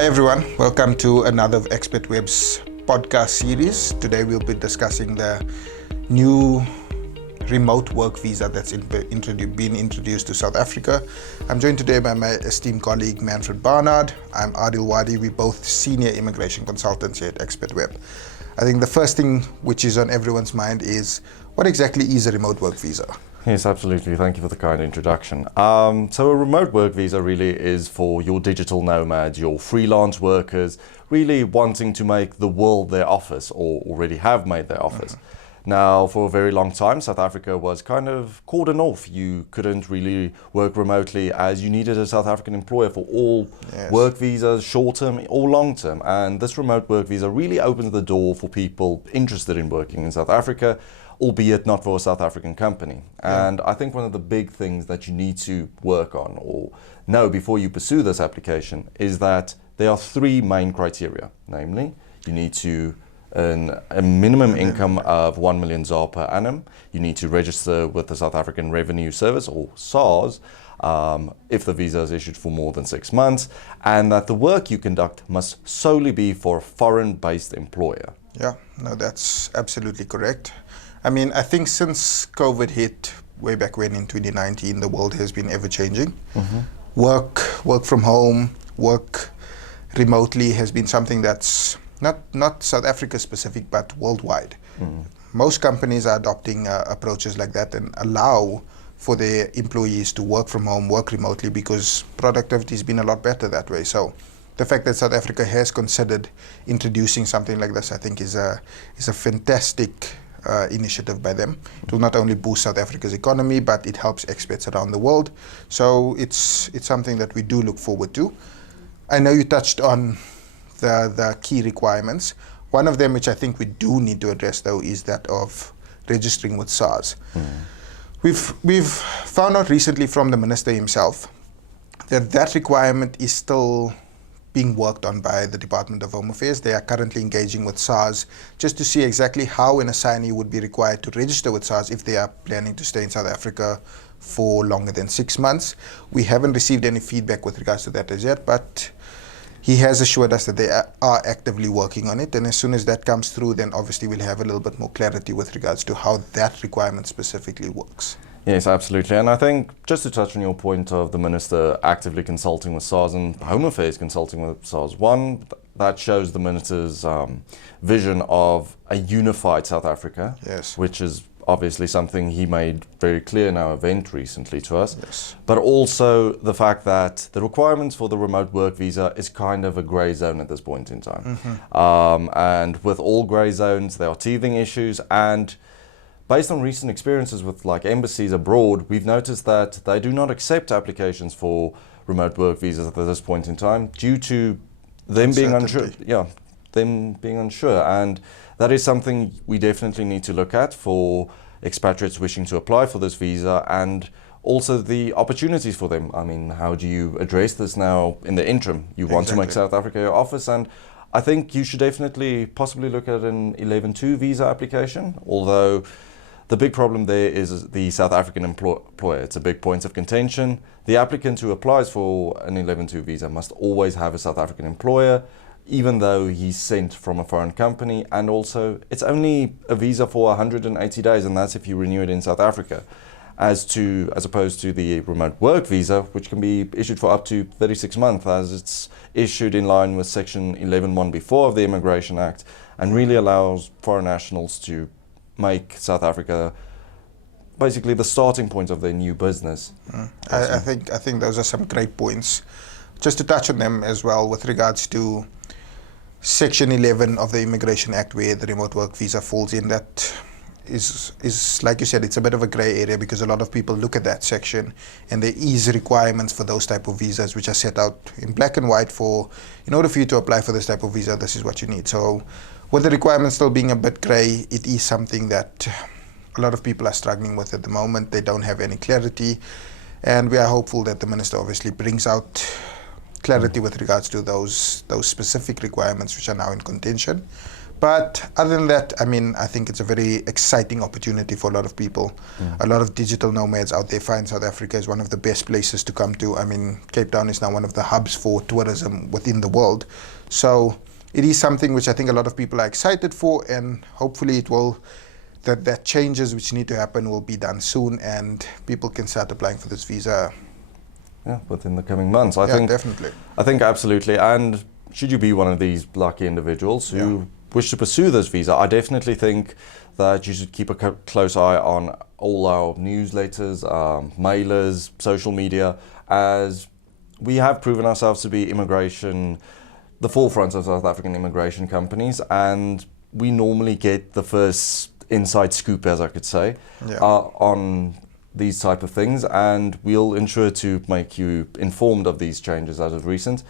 Hi everyone, welcome to another of Xpatweb's podcast series. Today we'll be discussing the new remote work visa that's been introduced to South Africa. I'm joined today by my esteemed colleague Manfred Barnard. I'm Aadil, Wadee. We're both senior immigration consultants here at Xpatweb. I think the first thing which is on everyone's mind is, what exactly is a remote work visa? Yes, absolutely. Thank you for the kind introduction. So a remote work visa really is for your digital nomads, your freelance workers, really wanting to make the world their office or already have made their office. Now, for a very long time, South Africa was kind of cordoned off. You couldn't really work remotely as you needed a South African employer for all work visas, short-term or long-term. And this remote work visa really opens the door for people interested in working in South Africa, albeit not for a South African company. And I think one of the big things that you need to work on or know before you pursue this application is that there are three main criteria. Namely, you need to earn a minimum income of 1 million ZAR per annum. You need to register with the South African Revenue Service, or SARS, if the visa is issued for more than 6 months, and that the work you conduct must solely be for a foreign-based employer. Yeah, no, that's absolutely correct. I mean, I think since COVID hit way back when in 2019, the world has been ever-changing. Work from home, work remotely has been something that's not South Africa specific, but worldwide. Most companies are adopting approaches like that and allow for their employees to work from home, work remotely, because productivity has been a lot better that way. So the fact that South Africa has considered introducing something like this, I think is a fantastic initiative by them. It will not only boost South Africa's economy, but it helps expats around the world. So it's something that we do look forward to. I know you touched on the key requirements. One of them, which I think we do need to address, though, is that of registering with SARS. We've found out recently from the minister himself that requirement is still being worked on by the Department of Home Affairs. They are currently engaging with SARS just to see exactly how an assignee would be required to register with SARS if they are planning to stay in South Africa for longer than 6 months. We haven't received any feedback with regards to that as yet, but he has assured us that they are actively working on it, and as soon as that comes through, then obviously we'll have a little bit more clarity with regards to how that requirement specifically works. Yes, absolutely. And I think, just to touch on your point of the minister actively consulting with SARS and Home Affairs consulting with SARS, one, that shows the minister's vision of a unified South Africa, which is obviously something he made very clear in our event recently to us, but also the fact that the requirements for the remote work visa is kind of a grey zone at this point in time. And with all grey zones, there are teething issues, and based on recent experiences with like embassies abroad, we've noticed that they do not accept applications for remote work visas at this point in time due to them being unsure. Them being unsure, and that is something we definitely need to look at for expatriates wishing to apply for this visa, and also the opportunities for them. I mean, how do you address this now in the interim? You want to make South Africa your office, and I think you should definitely possibly look at an 11.2 visa application, although the big problem there is the South African employer. It's a big point of contention. The applicant who applies for an 11.2 visa must always have a South African employer, even though he's sent from a foreign company, and also it's only a visa for 180 days, and that's if you renew it in South Africa, as opposed to the remote work visa, which can be issued for up to 36 months, as it's issued in line with Section 11.1 before of the Immigration Act, and really allows foreign nationals to make South Africa basically the starting point of their new business. I think those are some great points. Just to touch on them as well with regards to Section 11 of the Immigration Act, where the remote work visa falls in, that is like you said, it's a bit of a grey area, because a lot of people look at that section and there is requirements for those type of visas which are set out in black and white for, in order for you to apply for this type of visa, this is what you need. So with the requirements still being a bit grey, it is something that a lot of people are struggling with at the moment. They don't have any clarity, and we are hopeful that the minister obviously brings out clarity with regards to those specific requirements which are now in contention. But other than that, I mean, I think it's a very exciting opportunity for a lot of people. A lot of digital nomads out there find South Africa is one of the best places to come to. I mean, Cape Town is now one of the hubs for tourism within the world. So it is something which I think a lot of people are excited for, and hopefully it will, that changes which need to happen will be done soon, and people can start applying for this visa. Yeah, within the coming months. I think definitely. I think absolutely. And should you be one of these lucky individuals who wish to pursue this visa, I definitely think that you should keep a close eye on all our newsletters, mailers, social media, as we have proven ourselves to be the forefront of South African immigration companies, and we normally get the first inside scoop, as I could say, on these type of things, and we'll ensure to make you informed of these changes as of recent.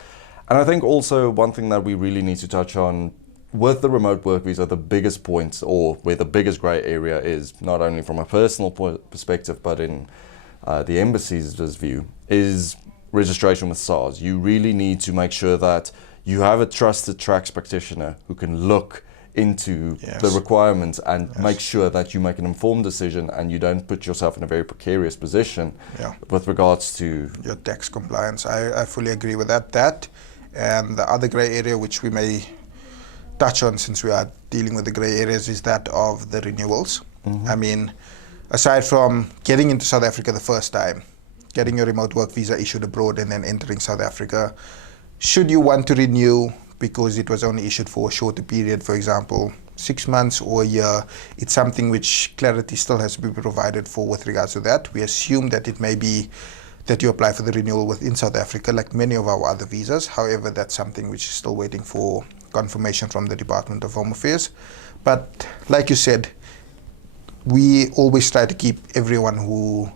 And I think also one thing that we really need to touch on with the remote work visa, the biggest point, or where the biggest grey area is, not only from a personal perspective, but in the embassy's view, is registration with SARS. You really need to make sure that you have a trusted tracks practitioner who can look into the requirements and make sure that you make an informed decision and you don't put yourself in a very precarious position with regards to your tax compliance. I fully agree with that. And the other grey area which we may touch on, since we are dealing with the grey areas, is that of the renewals. I mean, aside from getting into South Africa the first time, getting your remote work visa issued abroad and then entering South Africa, should you want to renew because it was only issued for a shorter period, for example 6 months or a year, it's something which clarity still has to be provided for with regards to that. We assume that it may be that you apply for the renewal within South Africa like many of our other visas. However, that's something which is still waiting for confirmation from the Department of Home Affairs. But like you said, we always try to keep everyone who,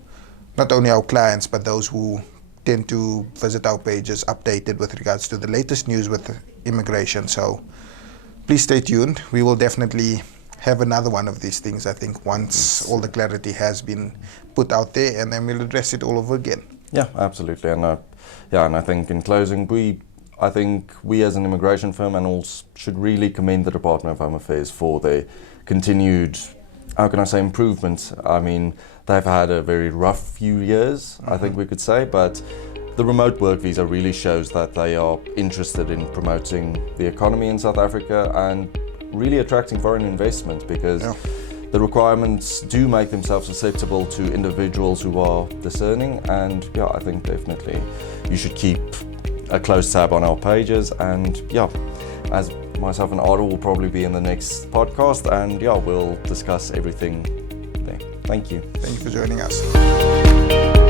not only our clients, but those who tend to visit our pages, updated with regards to the latest news with immigration. So please stay tuned. We will definitely have another one of these things, I think, once all the clarity has been put out there, and then we'll address it all over again. Yeah, absolutely. And I think in closing, I think we as an immigration firm and all should really commend the Department of Home Affairs for their continued, how can I say, improvement. I mean, they've had a very rough few years, I think we could say, but the remote work visa really shows that they are interested in promoting the economy in South Africa and really attracting foreign investment, because the requirements do make themselves susceptible to individuals who are discerning. And I think definitely you should keep a close tab on our pages, and as myself and Aadil will probably be in the next podcast, and we'll discuss everything there. Thank you. Thank you for joining us.